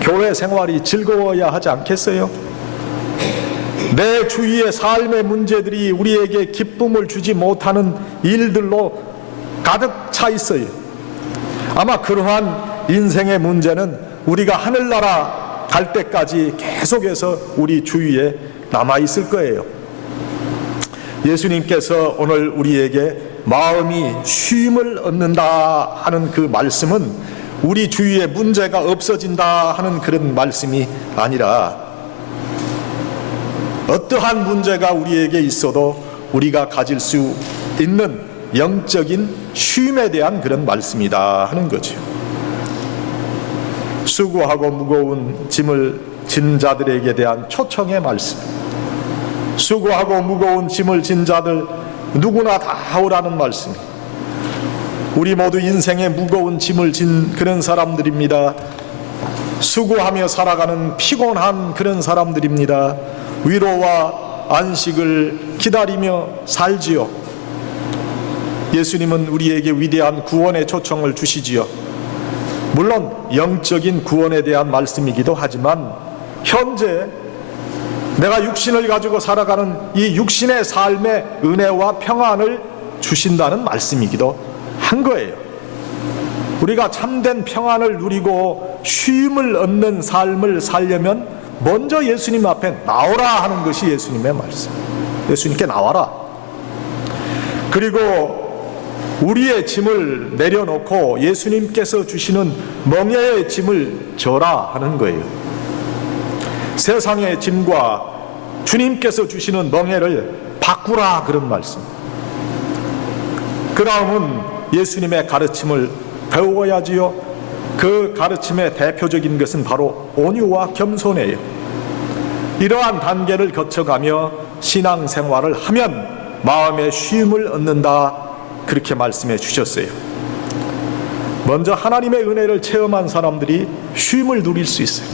교회 생활이 즐거워야 하지 않겠어요? 내 주위의 삶의 문제들이 우리에게 기쁨을 주지 못하는 일들로 가득 차 있어요. 아마 그러한 인생의 문제는 우리가 하늘나라 갈 때까지 계속해서 우리 주위에 남아 있을 거예요. 예수님께서 오늘 우리에게 마음이 쉼을 얻는다 하는 그 말씀은 우리 주위에 문제가 없어진다 하는 그런 말씀이 아니라, 어떠한 문제가 우리에게 있어도 우리가 가질 수 있는 영적인 쉼에 대한 그런 말씀이다 하는 거죠. 수고하고 무거운 짐을 진 자들에게 대한 초청의 말씀. 수고하고 무거운 짐을 진 자들 누구나 다 오라는 말씀. 우리 모두 인생에 무거운 짐을 진 그런 사람들입니다. 수고하며 살아가는 피곤한 그런 사람들입니다. 위로와 안식을 기다리며 살지요. 예수님은 우리에게 위대한 구원의 초청을 주시지요. 물론 영적인 구원에 대한 말씀이기도 하지만, 현재 내가 육신을 가지고 살아가는 이 육신의 삶의 은혜와 평안을 주신다는 말씀이기도 한 거예요. 우리가 참된 평안을 누리고 쉼을 얻는 삶을 살려면 먼저 예수님 앞에 나오라 하는 것이 예수님의 말씀. 예수님께 나와라. 그리고 우리의 짐을 내려놓고 예수님께서 주시는 멍에의 짐을 져라 하는 거예요. 세상의 짐과 주님께서 주시는 멍에를 바꾸라, 그런 말씀. 그 다음은 예수님의 가르침을 배워야지요. 그 가르침의 대표적인 것은 바로 온유와 겸손이에요. 이러한 단계를 거쳐가며 신앙생활을 하면 마음의 쉼을 얻는다, 그렇게 말씀해 주셨어요. 먼저 하나님의 은혜를 체험한 사람들이 쉼을 누릴 수 있어요.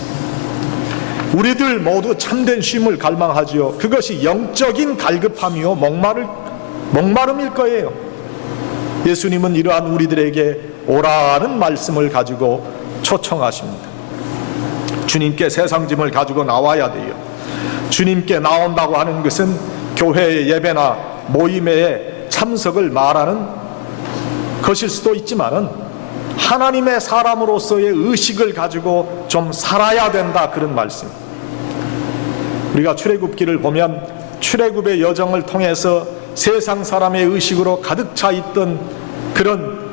우리들 모두 참된 쉼을 갈망하지요. 그것이 영적인 갈급함이요 목마름일 거예요. 예수님은 이러한 우리들에게 오라는 말씀을 가지고 초청하십니다. 주님께 세상 짐을 가지고 나와야 돼요. 주님께 나온다고 하는 것은 교회의 예배나 모임에 참석을 말하는 것일 수도 있지만은, 하나님의 사람으로서의 의식을 가지고 좀 살아야 된다, 그런 말씀. 우리가 출애굽기를 보면 출애굽의 여정을 통해서 세상 사람의 의식으로 가득 차 있던 그런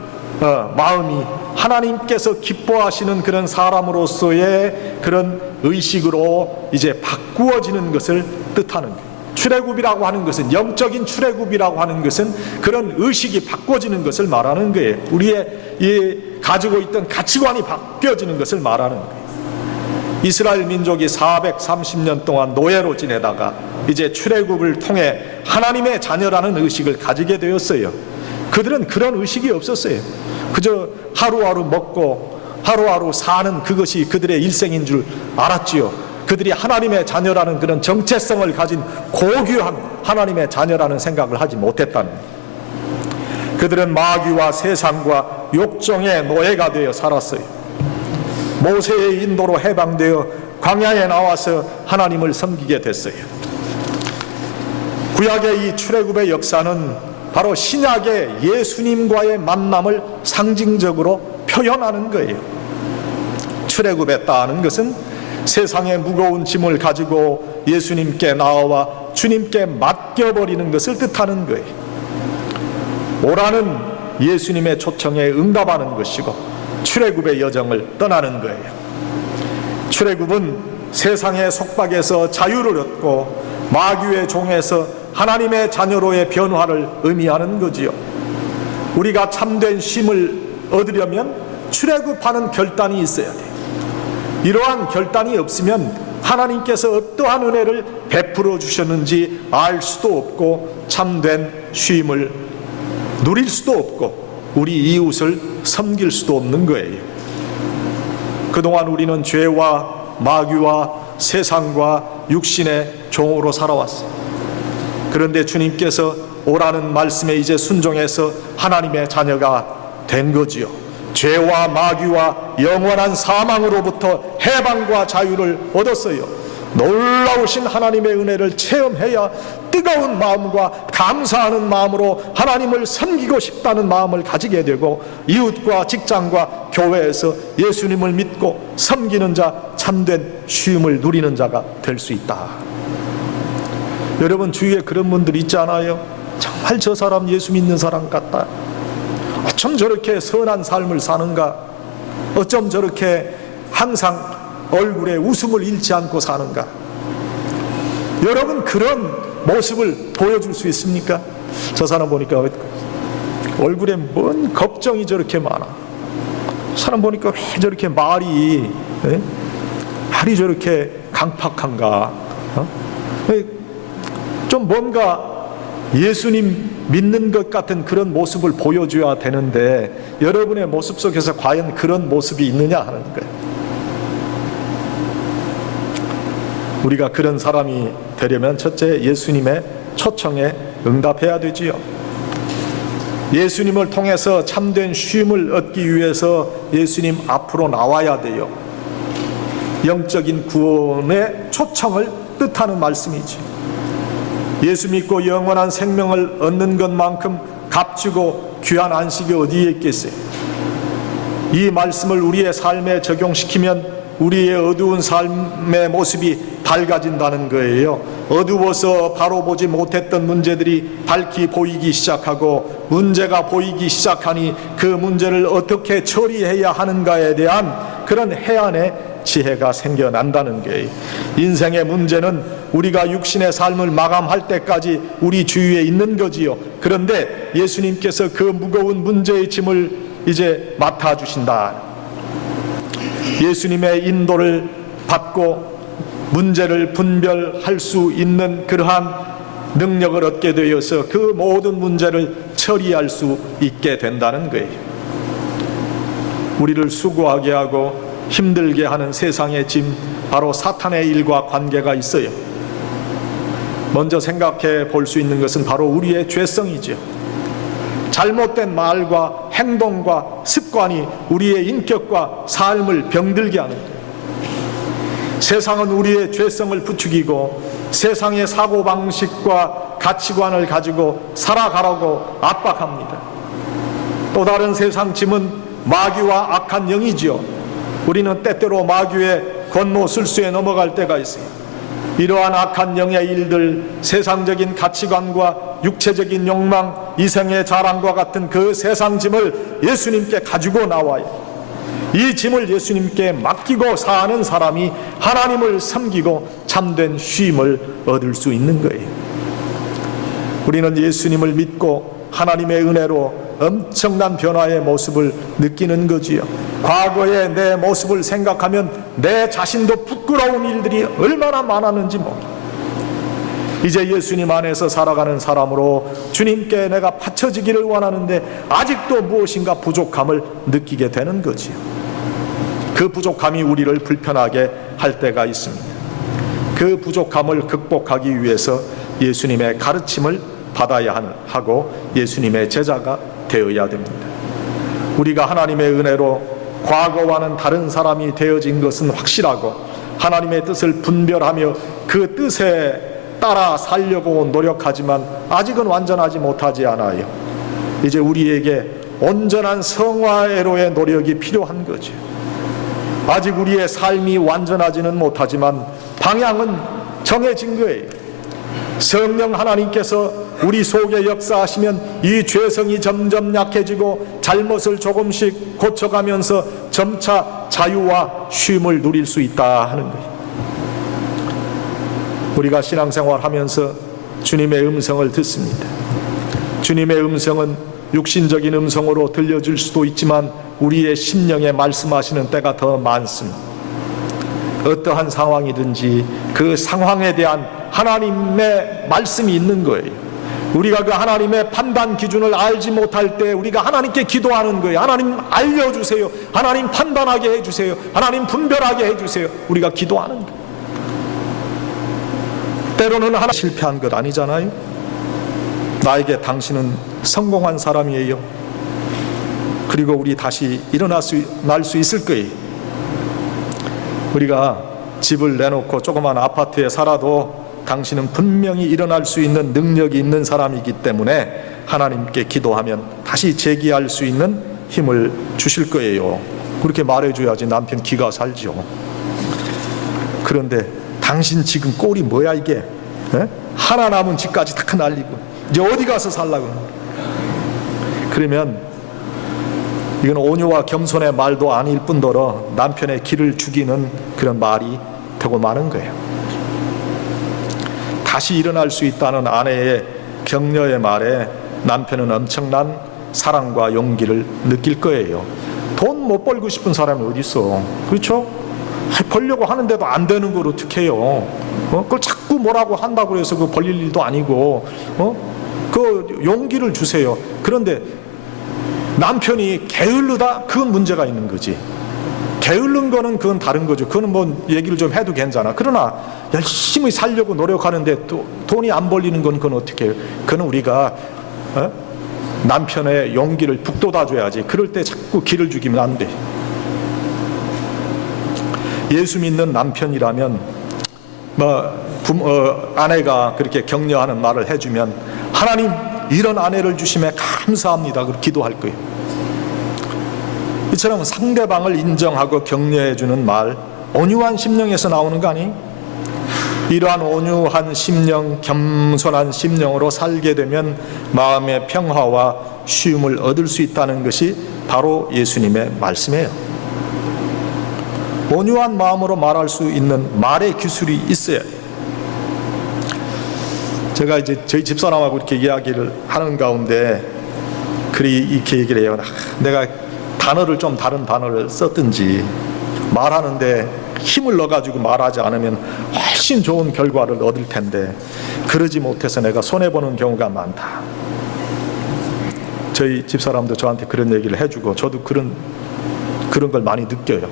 마음이 하나님께서 기뻐하시는 그런 사람으로서의 그런 의식으로 이제 바꾸어지는 것을 뜻하는 거예요. 출애굽이라고 하는 것은, 영적인 출애굽이라고 하는 것은 그런 의식이 바꿔지는 것을 말하는 거예요. 우리의 이 가지고 있던 가치관이 바뀌어지는 것을 말하는 거예요. 이스라엘 민족이 430년 동안 노예로 지내다가 이제 출애굽을 통해 하나님의 자녀라는 의식을 가지게 되었어요. 그들은 그런 의식이 없었어요. 그저 하루하루 먹고 하루하루 사는 그것이 그들의 일생인 줄 알았지요. 그들이 하나님의 자녀라는 그런 정체성을 가진 고귀한 하나님의 자녀라는 생각을 하지 못했다는 거예요. 그들은 마귀와 세상과 욕정의 노예가 되어 살았어요. 모세의 인도로 해방되어 광야에 나와서 하나님을 섬기게 됐어요. 구약의 이 출애굽의 역사는 바로 신약의 예수님과의 만남을 상징적으로 표현하는 거예요. 출애굽했다는 것은 세상의 무거운 짐을 가지고 예수님께 나와 주님께 맡겨버리는 것을 뜻하는 거예요. 오라는 예수님의 초청에 응답하는 것이고, 출애굽의 여정을 떠나는 거예요. 출애굽은 세상의 속박에서 자유를 얻고 마귀의 종에서 하나님의 자녀로의 변화를 의미하는 거지요. 우리가 참된 쉼을 얻으려면 출애굽하는 결단이 있어야 돼요. 이러한 결단이 없으면 하나님께서 어떠한 은혜를 베풀어 주셨는지 알 수도 없고 참된 쉼을 누릴 수도 없고 우리 이웃을 섬길 수도 없는 거예요. 그동안 우리는 죄와 마귀와 세상과 육신의 종으로 살아왔어요. 그런데 주님께서 오라는 말씀에 이제 순종해서 하나님의 자녀가 된 거지요. 죄와 마귀와 영원한 사망으로부터 해방과 자유를 얻었어요. 놀라우신 하나님의 은혜를 체험해야 뜨거운 마음과 감사하는 마음으로 하나님을 섬기고 싶다는 마음을 가지게 되고, 이웃과 직장과 교회에서 예수님을 믿고 섬기는 자, 참된 쉼을 누리는 자가 될 수 있다. 여러분, 주위에 그런 분들 있지 않아요? 정말 저 사람 예수 믿는 사람 같다. 어쩜 저렇게 선한 삶을 사는가? 어쩜 저렇게 항상 얼굴에 웃음을 잃지 않고 사는가? 여러분, 그런 모습을 보여줄 수 있습니까? 저 사람 보니까 얼굴에 뭔 걱정이 저렇게 많아. 사람 보니까 왜 저렇게 말이 저렇게 강팍한가? 좀 뭔가 예수님 믿는 것 같은 그런 모습을 보여줘야 되는데, 여러분의 모습 속에서 과연 그런 모습이 있느냐 하는 거예요. 우리가 그런 사람이 되려면 첫째, 예수님의 초청에 응답해야 되지요. 예수님을 통해서 참된 쉼을 얻기 위해서 예수님 앞으로 나와야 돼요. 영적인 구원의 초청을 뜻하는 말씀이지. 예수 믿고 영원한 생명을 얻는 것만큼 값지고 귀한 안식이 어디에 있겠어요? 이 말씀을 우리의 삶에 적용시키면 우리의 어두운 삶의 모습이 밝아진다는 거예요. 어두워서 바로 보지 못했던 문제들이 밝히 보이기 시작하고, 문제가 보이기 시작하니 그 문제를 어떻게 처리해야 하는가에 대한 그런 해안의 지혜가 생겨난다는 거예요. 인생의 문제는 우리가 육신의 삶을 마감할 때까지 우리 주위에 있는 거지요. 그런데 예수님께서 그 무거운 문제의 짐을 이제 맡아주신다. 예수님의 인도를 받고 문제를 분별할 수 있는 그러한 능력을 얻게 되어서 그 모든 문제를 처리할 수 있게 된다는 거예요. 우리를 수고하게 하고 힘들게 하는 세상의 짐, 바로 사탄의 일과 관계가 있어요. 먼저 생각해 볼 수 있는 것은 바로 우리의 죄성이죠. 잘못된 말과 행동과 습관이 우리의 인격과 삶을 병들게 하는 거예요. 세상은 우리의 죄성을 부추기고 세상의 사고방식과 가치관을 가지고 살아가라고 압박합니다. 또 다른 세상 짐은 마귀와 악한 영이지요. 우리는 때때로 마귀의 권모술수에 넘어갈 때가 있어요. 이러한 악한 영의 일들, 세상적인 가치관과 육체적인 욕망, 이생의 자랑과 같은 그 세상 짐을 예수님께 가지고 나와요. 이 짐을 예수님께 맡기고 사는 사람이 하나님을 섬기고 참된 쉼을 얻을 수 있는 거예요. 우리는 예수님을 믿고 하나님의 은혜로 엄청난 변화의 모습을 느끼는 거지요. 과거의 내 모습을 생각하면 내 자신도 부끄러운 일들이 얼마나 많았는지 모릅니다. 이제 예수님 안에서 살아가는 사람으로 주님께 내가 바쳐지기를 원하는데 아직도 무엇인가 부족함을 느끼게 되는 거지요. 그 부족함이 우리를 불편하게 할 때가 있습니다. 그 부족함을 극복하기 위해서 예수님의 가르침을 받아야 하고 예수님의 제자가 되어야 됩니다. 우리가 하나님의 은혜로 과거와는 다른 사람이 되어진 것은 확실하고 하나님의 뜻을 분별하며 그 뜻에 따라 살려고 노력하지만 아직은 완전하지 못하지 않아요. 이제 우리에게 온전한 성화애로의 노력이 필요한 거죠. 아직 우리의 삶이 완전하지는 못하지만 방향은 정해진 거예요. 성령 하나님께서 우리 속에 역사하시면 이 죄성이 점점 약해지고 잘못을 조금씩 고쳐가면서 점차 자유와 쉼을 누릴 수 있다 하는 거예요. 우리가 신앙생활하면서 주님의 음성을 듣습니다. 주님의 음성은 육신적인 음성으로 들려질 수도 있지만 우리의 심령에 말씀하시는 때가 더 많습니다. 어떠한 상황이든지 그 상황에 대한 하나님의 말씀이 있는 거예요. 우리가 그 하나님의 판단 기준을 알지 못할 때 우리가 하나님께 기도하는 거예요. 하나님 알려주세요. 하나님 판단하게 해주세요. 하나님 분별하게 해주세요. 우리가 기도하는 거예요. 때로는 하나 실패한 것 아니잖아요. 나에게 당신은 성공한 사람이에요. 그리고 우리 다시 날 수 있을 거예요. 우리가 집을 내놓고 조그만 아파트에 살아도 당신은 분명히 일어날 수 있는 능력이 있는 사람이기 때문에 하나님께 기도하면 다시 재기할 수 있는 힘을 주실 거예요. 그렇게 말해줘야지 남편 기가 살죠. 그런데 당신 지금 꼴이 뭐야 이게? 에? 하나 남은 집까지 다 날리고 이제 어디 가서 살라고? 그러면 이건 온유와 겸손의 말도 아닐 뿐더러 남편의 기를 죽이는 그런 말이 되고 마는 거예요. 다시 일어날 수 있다는 아내의 격려의 말에 남편은 엄청난 사랑과 용기를 느낄 거예요. 돈 못 벌고 싶은 사람이 어디 있어? 그렇죠? 벌려고 하는데도 안 되는 걸 어떻게 해요? 그걸 자꾸 뭐라고 한다고 해서 그 벌릴 일도 아니고, 그 용기를 주세요. 그런데 남편이 게을르다? 그건 문제가 있는 거지. 게을른 거는 그건 다른 거죠. 그거는 뭐 얘기를 좀 해도 괜찮아. 그러나 열심히 살려고 노력하는데 또 돈이 안 벌리는 건 그건 어떻게 해요? 그건 우리가 남편의 용기를 북돋아 줘야지. 그럴 때 자꾸 기를 죽이면 안 돼. 예수 믿는 남편이라면 아내가 그렇게 격려하는 말을 해주면 하나님 이런 아내를 주심에 감사합니다. 그렇게 기도할 거예요. 이처럼 상대방을 인정하고 격려해 주는 말, 온유한 심령에서 나오는 거 아니? 이러한 온유한 심령, 겸손한 심령으로 살게 되면 마음의 평화와 쉼을 얻을 수 있다는 것이 바로 예수님의 말씀이에요. 온유한 마음으로 말할 수 있는 말의 기술이 있어야 해요. 제가 이제 저희 집사람하고 이렇게 이야기를 하는 가운데 이렇게 얘기를 해요. 내가 단어를 좀 다른 단어를 썼든지 말하는데 힘을 넣어가지고 말하지 않으면 훨씬 좋은 결과를 얻을 텐데 그러지 못해서 내가 손해보는 경우가 많다. 저희 집사람도 저한테 그런 얘기를 해주고 저도 그런 걸 많이 느껴요.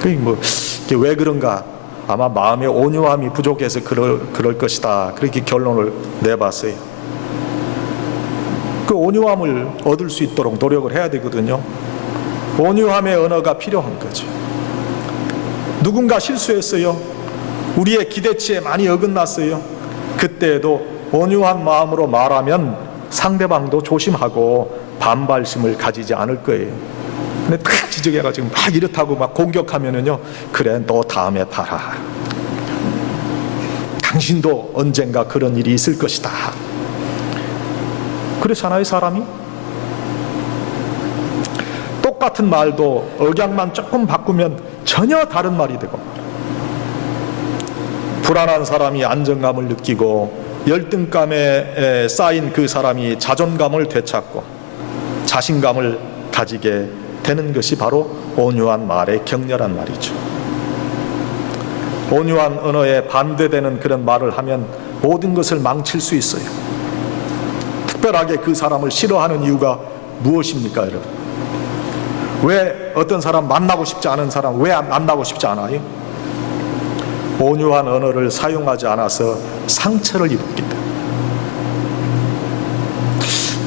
그게 왜 그런가? 아마 마음의 온유함이 부족해서 그럴 것이다. 그렇게 결론을 내봤어요. 그 온유함을 얻을 수 있도록 노력을 해야 되거든요. 온유함의 언어가 필요한 거죠. 누군가 실수했어요. 우리의 기대치에 많이 어긋났어요. 그때에도 온유한 마음으로 말하면 상대방도 조심하고 반발심을 가지지 않을 거예요. 근데 딱 지적해가지고 막 이렇다고 막 공격하면은요, 그래 너 다음에 봐라. 당신도 언젠가 그런 일이 있을 것이다. 그렇잖아요, 사람이. 똑같은 말도 억양만 조금 바꾸면 전혀 다른 말이 되고, 불안한 사람이 안정감을 느끼고 열등감에 쌓인 그 사람이 자존감을 되찾고 자신감을 가지게 되는 것이 바로 온유한 말의 격렬한 말이죠. 온유한 언어에 반대되는 그런 말을 하면 모든 것을 망칠 수 있어요. 특별하게 그 사람을 싫어하는 이유가 무엇입니까, 여러분? 왜 어떤 사람 만나고 싶지 않은 사람 왜 만나고 싶지 않아요? 온유한 언어를 사용하지 않아서 상처를 입었기 때문에.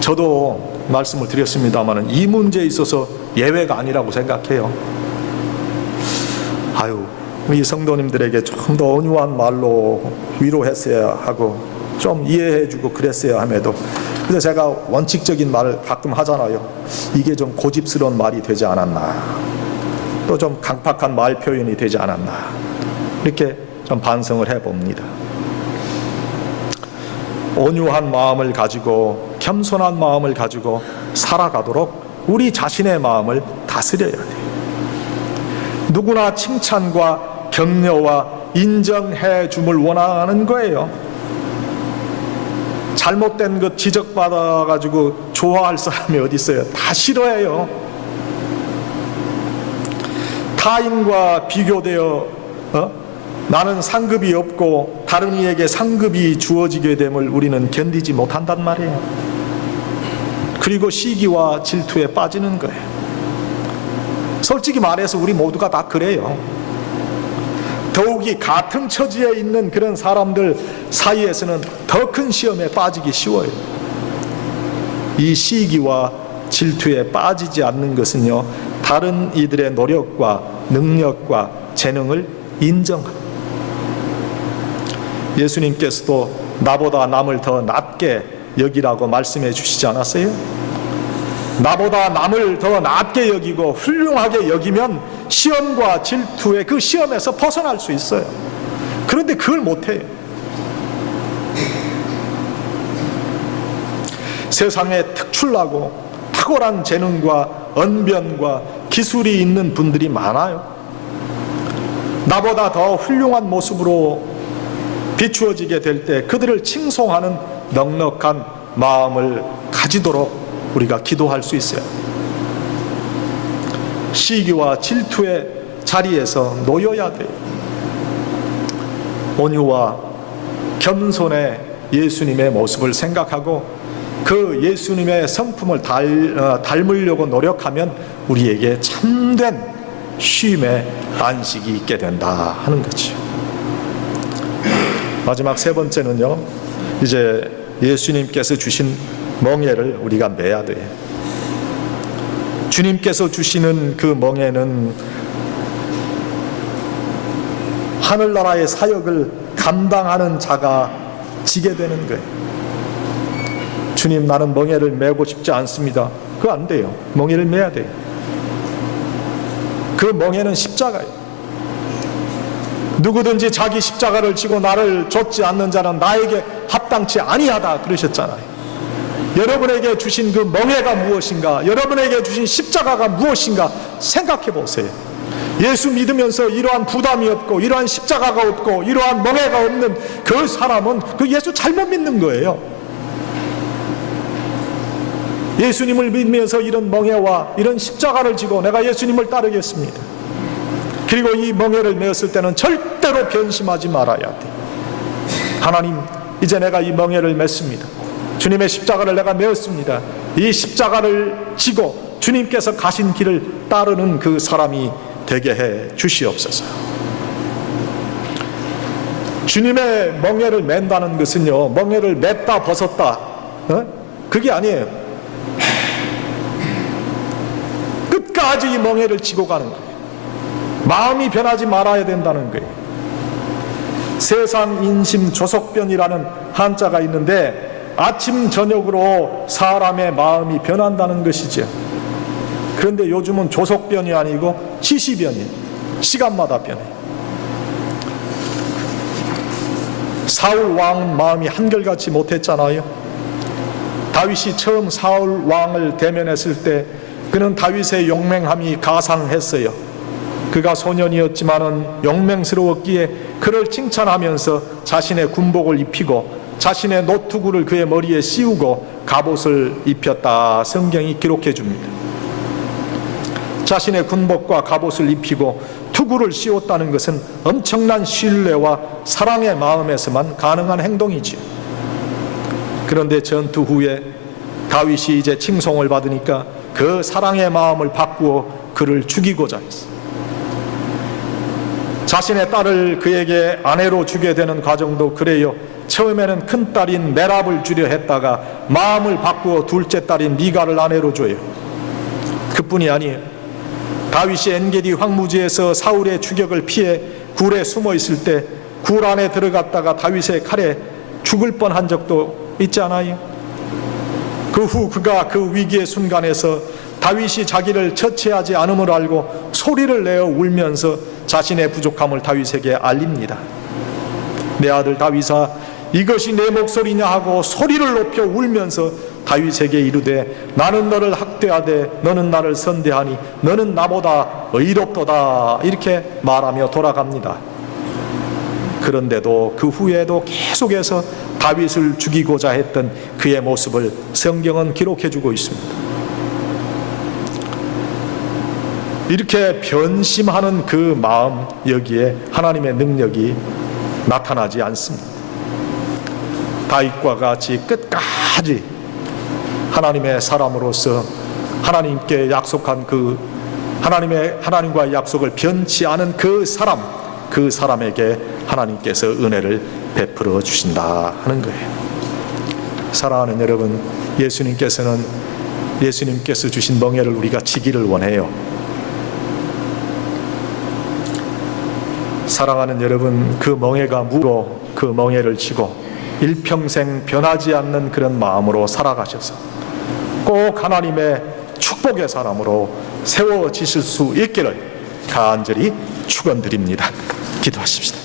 저도 말씀을 드렸습니다만 이 문제에 있어서 예외가 아니라고 생각해요. 이 성도님들에게 좀 더 온유한 말로 위로했어야 하고 좀 이해해주고 그랬어야 함에도, 그래서 제가 원칙적인 말을 가끔 하잖아요. 이게 좀 고집스러운 말이 되지 않았나, 또 좀 강팍한 말 표현이 되지 않았나, 이렇게 좀 반성을 해봅니다. 온유한 마음을 가지고 겸손한 마음을 가지고 살아가도록 우리 자신의 마음을 다스려야 돼요. 누구나 칭찬과 격려와 인정해 줌을 원하는 거예요. 잘못된 것 지적받아가지고 좋아할 사람이 어디 있어요? 다 싫어해요. 타인과 비교되어 나는 상급이 없고 다른 이에게 상급이 주어지게 됨을 우리는 견디지 못한단 말이에요. 그리고 시기와 질투에 빠지는 거예요. 솔직히 말해서 우리 모두가 다 그래요. 더욱이 같은 처지에 있는 그런 사람들 사이에서는 더 큰 시험에 빠지기 쉬워요. 이 시기와 질투에 빠지지 않는 것은요, 다른 이들의 노력과 능력과 재능을 인정합니다. 예수님께서도 나보다 남을 더 낮게 여기라고 말씀해 주시지 않았어요? 나보다 남을 더 낮게 여기고 훌륭하게 여기면 시험과 질투의 그 시험에서 벗어날 수 있어요. 그런데 그걸 못해요. 세상에 특출나고 탁월한 재능과 언변과 기술이 있는 분들이 많아요. 나보다 더 훌륭한 모습으로 비추어지게 될 때 그들을 칭송하는 넉넉한 마음을 가지도록 우리가 기도할 수 있어요. 시기와 질투의 자리에서 놓여야 돼요. 온유와 겸손의 예수님의 모습을 생각하고 그 예수님의 성품을 닮으려고 노력하면 우리에게 참된 쉼의 안식이 있게 된다 하는 거죠. 마지막 세 번째는요, 이제 예수님께서 주신 멍에를 우리가 매야 돼요. 주님께서 주시는 그 멍에는 하늘나라의 사역을 감당하는 자가 지게 되는 거예요. 주님, 나는 멍에를 메고 싶지 않습니다. 그거 안 돼요. 멍에를 매야 돼요. 그 멍에는 십자가예요. 누구든지 자기 십자가를 지고 나를 좇지 않는 자는 나에게 합당치 아니하다 그러셨잖아요. 여러분에게 주신 그 멍에가 무엇인가, 여러분에게 주신 십자가가 무엇인가 생각해 보세요. 예수 믿으면서 이러한 부담이 없고 이러한 십자가가 없고 이러한 멍에가 없는 그 사람은 그 예수 잘못 믿는 거예요. 예수님을 믿으면서 이런 멍에와 이런 십자가를 지고 내가 예수님을 따르겠습니다. 그리고 이 멍에를 메었을 때는 절대로 변심하지 말아야 돼. 하나님, 이제 내가 이 멍에를 맸습니다. 주님의 십자가를 내가 메었습니다. 이 십자가를 지고 주님께서 가신 길을 따르는 그 사람이 되게 해 주시옵소서. 주님의 멍에를 맨다는 것은요, 멍에를 맸다 벗었다, 그게 아니에요. 끝까지 이 멍에를 지고 가는 거예요. 마음이 변하지 말아야 된다는 거예요. 세상 인심 조석변이라는 한자가 있는데 아침 저녁으로 사람의 마음이 변한다는 것이죠. 그런데 요즘은 조석변이 아니고 시시변이에요. 시간마다 변해요. 사울 왕은 마음이 한결같이 못했잖아요. 다윗이 처음 사울 왕을 대면했을 때 그는 다윗의 용맹함이 가상했어요. 그가 소년이었지만은 용맹스러웠기에 그를 칭찬하면서 자신의 군복을 입히고 자신의 노투구를 그의 머리에 씌우고 갑옷을 입혔다 성경이 기록해 줍니다. 자신의 군복과 갑옷을 입히고 투구를 씌웠다는 것은 엄청난 신뢰와 사랑의 마음에서만 가능한 행동이지요. 그런데 전투 후에 다윗이 이제 칭송을 받으니까 그 사랑의 마음을 바꾸어 그를 죽이고자 했어요. 자신의 딸을 그에게 아내로 주게 되는 과정도 그래요. 처음에는 큰딸인 메랍을 주려 했다가 마음을 바꾸어 둘째 딸인 미갈을 아내로 줘요. 그뿐이 아니에요. 다윗이 엔게디 황무지에서 사울의 추격을 피해 굴에 숨어 있을 때 굴 안에 들어갔다가 다윗의 칼에 죽을 뻔한 적도 있지 않아요? 그 후 그가 그 위기의 순간에서 다윗이 자기를 처치하지 않음을 알고 소리를 내어 울면서 자신의 부족함을 다윗에게 알립니다. 내 아들 다윗아, 이것이 내 목소리냐 하고 소리를 높여 울면서 다윗에게 이르되 나는 너를 학대하되 너는 나를 선대하니 너는 나보다 의롭도다 이렇게 말하며 돌아갑니다. 그런데도 그 후에도 계속해서 다윗을 죽이고자 했던 그의 모습을 성경은 기록해주고 있습니다. 이렇게 변심하는 그 마음, 여기에 하나님의 능력이 나타나지 않습니다. 다윗과 같이 끝까지 하나님의 사람으로서 하나님께 약속한 그 하나님과의 약속을 변치 않은 그 사람, 그 사람에게 하나님께서 은혜를 베풀어 주신다 하는 거예요. 사랑하는 여러분, 예수님께서 주신 멍에를 우리가 지기를 원해요. 사랑하는 여러분, 그 멍에가 무로 그 멍에를 지고 일평생 변하지 않는 그런 마음으로 살아가셔서 꼭 하나님의 축복의 사람으로 세워지실 수 있기를 간절히 축원드립니다. 기도하십시다.